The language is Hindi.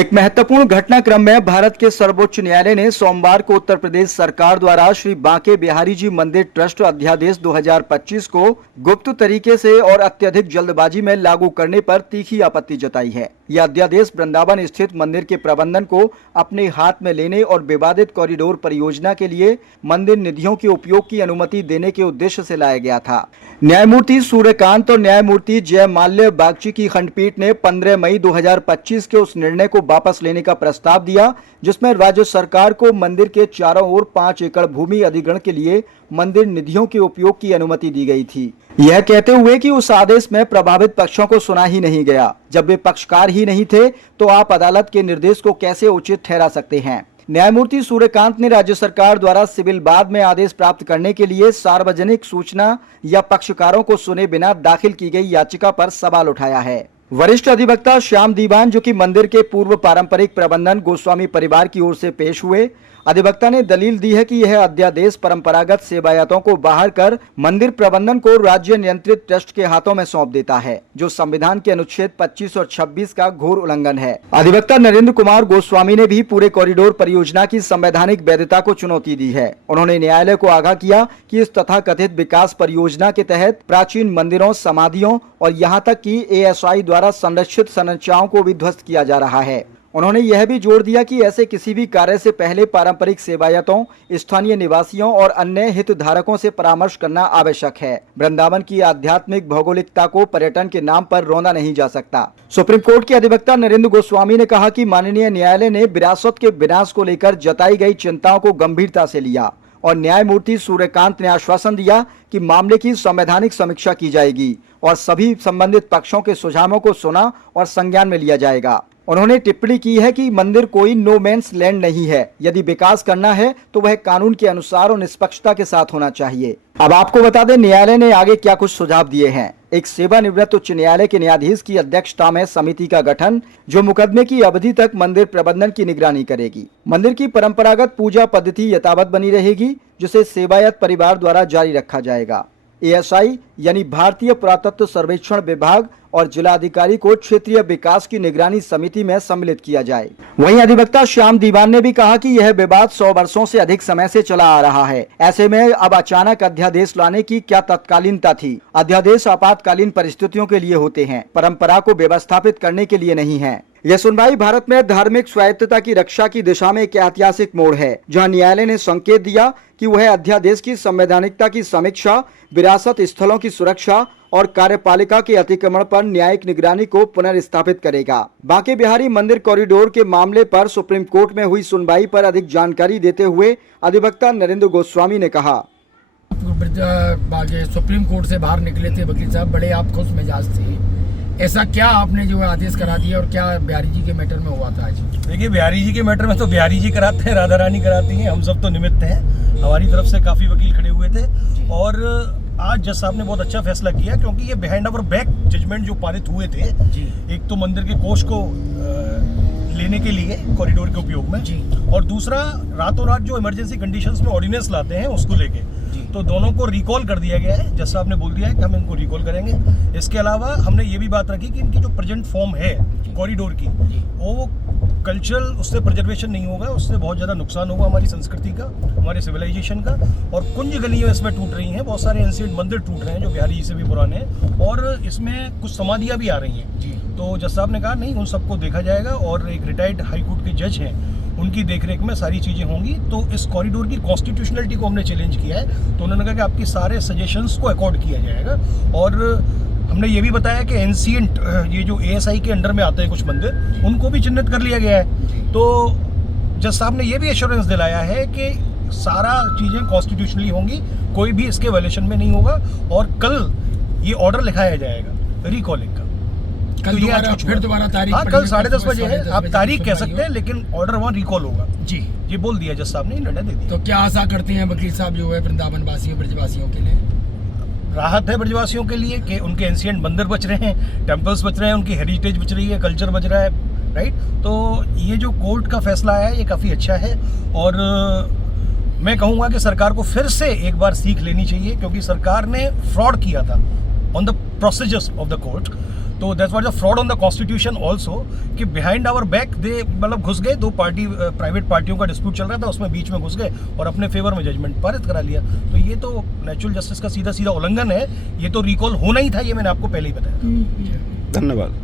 एक महत्वपूर्ण घटनाक्रम में भारत के सर्वोच्च न्यायालय ने सोमवार को उत्तर प्रदेश सरकार द्वारा श्री बांके बिहारी जी मंदिर ट्रस्ट अध्यादेश 2025 को गुप्त तरीके से और अत्यधिक जल्दबाजी में लागू करने पर तीखी आपत्ति जताई है। यह अध्यादेश वृंदावन स्थित मंदिर के प्रबंधन को अपने हाथ में लेने और विवादित कॉरिडोर परियोजना के लिए मंदिर निधियों के उपयोग की अनुमति देने के उद्देश्य से लाया गया था। न्यायमूर्ति सूर्यकांत और न्यायमूर्ति जय माल्य बागची की खंडपीठ ने 15 मई 2025 के उस निर्णय को वापस लेने का प्रस्ताव दिया, जिसमें राज्य सरकार को मंदिर के चारों ओर 5 एकड़ भूमि अधिग्रहण के लिए मंदिर निधियों के उपयोग की अनुमति दी गई थी। यह कहते हुए कि उस आदेश में प्रभावित पक्षों को सुना ही नहीं गया। जब वे पक्षकार ही नहीं थे तो आप अदालत के निर्देश को कैसे उचित ठहरा सकते हैं। न्यायमूर्ति सूर्यकांत ने राज्य सरकार द्वारा सिविल बाद में आदेश प्राप्त करने के लिए सार्वजनिक सूचना या पक्षकारों को सुने बिना दाखिल की गई याचिका पर सवाल उठाया है। वरिष्ठ अधिवक्ता श्याम दीवान, जो कि मंदिर के पूर्व पारंपरिक प्रबंधन गोस्वामी परिवार की ओर से पेश हुए, अधिवक्ता ने दलील दी है कि यह अध्यादेश परंपरागत सेवायतों को बाहर कर मंदिर प्रबंधन को राज्य नियंत्रित ट्रस्ट के हाथों में सौंप देता है, जो संविधान के अनुच्छेद 25 और 26 का घोर उल्लंघन है। अधिवक्ता नरेंद्र कुमार गोस्वामी ने भी पूरे कॉरिडोर परियोजना की संवैधानिक वैधता को चुनौती दी है। उन्होंने न्यायालय को आगाह किया कि इस तथाकथित विकास परियोजना के तहत प्राचीन मंदिरों, समाधियों और यहाँ तक कि ASI द्वारा संरक्षित संरचनाओं को भी ध्वस्त किया जा रहा है। उन्होंने यह भी जोर दिया कि ऐसे किसी भी कार्य से पहले पारंपरिक सेवायतों, स्थानीय निवासियों और अन्य हितधारकों से परामर्श करना आवश्यक है। वृंदावन की आध्यात्मिक भौगोलिकता को पर्यटन के नाम पर रौंदा नहीं जा सकता। सुप्रीम कोर्ट के अधिवक्ता नरेंद्र गोस्वामी ने कहा कि माननीय न्यायालय ने विरासत के विनाश को लेकर जताई गई चिंताओं को गंभीरता से लिया और न्यायमूर्ति सूर्यकांत ने आश्वासन दिया कि मामले की संवैधानिक समीक्षा की जाएगी और सभी संबंधित पक्षों के सुझावों को सुना और संज्ञान में लिया जाएगा। उन्होंने टिप्पणी की है कि मंदिर कोई नो मैंस लैंड नहीं है। यदि विकास करना है तो वह कानून के अनुसार और निष्पक्षता के साथ होना चाहिए। अब आपको बता दें न्यायालय ने आगे क्या कुछ सुझाव दिए हैं। एक सेवानिवृत्त उच्च न्यायालय के न्यायाधीश की अध्यक्षता में समिति का गठन, जो मुकदमे की अवधि तक मंदिर प्रबंधन की निगरानी करेगी। मंदिर की परंपरागत पूजा पद्धति यथावत बनी रहेगी, जिसे सेवायत परिवार द्वारा जारी रखा जाएगा। ASI यानी भारतीय पुरातत्व सर्वेक्षण विभाग और जिलाधिकारी को क्षेत्रीय विकास की निगरानी समिति में सम्मिलित किया जाए। वहीं अधिवक्ता श्याम दीवान ने भी कहा कि यह विवाद 100 वर्षों से अधिक समय से चला आ रहा है। ऐसे में अब अचानक अध्यादेश लाने की क्या तत्कालीनता थी। अध्यादेश आपातकालीन परिस्थितियों के लिए होते हैं, परंपरा को व्यवस्थापित करने के लिए नहीं है। यह सुनवाई भारत में धार्मिक स्वायत्तता की रक्षा की दिशा में एक ऐतिहासिक मोड़ है, जहां न्यायालय ने संकेत दिया कि वह अध्यादेश की संवैधानिकता की समीक्षा, विरासत स्थलों की सुरक्षा और कार्यपालिका के अतिक्रमण पर न्यायिक निगरानी को पुनर्स्थापित करेगा। बांके बिहारी मंदिर कॉरिडोर के मामले पर सुप्रीम कोर्ट में हुई सुनवाई पर अधिक जानकारी देते हुए अधिवक्ता नरेंद्र गोस्वामी ने कहा, सुप्रीम कोर्ट से बाहर निकले थे वकील साहब, बड़े आप खुश मिजाज थे। ऐसा क्या आपने जो आदेश करा दिया और क्या बिहारी जी के मैटर में हुआ था आज? देखिए, बिहारी जी के मैटर में तो बिहारी जी कराते हैं, राधा रानी कराती हैं, हम सब तो निमित्त हैं। हमारी तरफ से काफ़ी वकील खड़े हुए थे और आज जज साहब ने बहुत अच्छा फैसला किया, क्योंकि ये बिहाइंड अवर बैक जजमेंट जो पारित हुए थे, एक तो मंदिर के कोष को लेने के लिए कॉरिडोर के उपयोग में, और दूसरा रातों रात जो इमरजेंसी कंडीशंस में ऑर्डिनेंस लाते हैं उसको लेके, तो दोनों को रिकॉल कर दिया गया है। जज साहब ने बोल दिया है कि हम इनको रिकॉल करेंगे। इसके अलावा हमने ये भी बात रखी कि इनकी जो प्रेजेंट फॉर्म है कॉरिडोर की, वो कल्चरल उससे प्रिजर्वेशन नहीं होगा, उससे बहुत ज़्यादा नुकसान होगा हमारी संस्कृति का, हमारे सिविलाइजेशन का। और कुंज गलियाँ इसमें टूट रही हैं, बहुत सारे एंशिएंट मंदिर टूट रहे हैं जो बिहारी जी से भी पुराने हैं, और इसमें कुछ समाधियाँ भी आ रही हैं। तो जज साहब ने कहा नहीं, उन सबको देखा जाएगा और एक रिटायर्ड हाई कोर्ट के जज हैं, उनकी देखरेख में सारी चीज़ें होंगी। तो इस कॉरिडोर की कॉन्स्टिट्यूशनलिटी को हमने चैलेंज किया है, तो उन्होंने कहा कि आपकी सारे सजेशंस को अकॉर्ड किया जाएगा। और हमने ये भी बताया कि एंशिएंट ये जो ASI के अंडर में आते हैं कुछ मंदिर, उनको भी चिन्हित कर लिया गया है। तो जज साहब ने ये भी एश्योरेंस दिलाया है कि सारा चीज़ें कॉन्स्टिट्यूशनली होंगी, कोई भी इसके वायलेशन में नहीं होगा, और कल ये ऑर्डर लिखाया जाएगा रिकॉलिंग का। कल फिर दोबारा तारीख? हाँ, कल 10:30 बजे है। आप तारीख कह सकते हैं, लेकिन ऑर्डर वहाँ रिकॉल होगा। जी, ये बोल दिया जज साहब ने, निर्णय दे दिया। तो क्या आशा करते हैं वकील साहब जो है वृंदावन वासियों, ब्रजवासियों के लिए? राहत है ब्रजवासियों के लिए कि उनके एंशिएंट मंदिर बच रहे हैं, टेम्पल्स बच रहे हैं, उनकी हेरिटेज बच रही है, कल्चर बच रहा है, राइट। तो ये जो कोर्ट का फैसला है ये काफ़ी अच्छा है, और मैं कहूँगा कि सरकार को फिर से एक बार सीख लेनी चाहिए, क्योंकि सरकार ने फ्रॉड किया था on the procedures of the court. तो that's what the fraud on the constitution also, कि बिहाइंड आवर बैक दे मतलब घुस गए, दो पार्टी प्राइवेट पार्टियों का डिस्प्यूट चल रहा था, उसमें बीच में घुस गए और अपने फेवर में जजमेंट पारित करा लिया। तो ये तो नेचुरल जस्टिस का सीधा सीधा उल्लंघन है, ये तो रिकॉल होना ही था, ये मैंने आपको पहले ही बताया। धन्यवाद।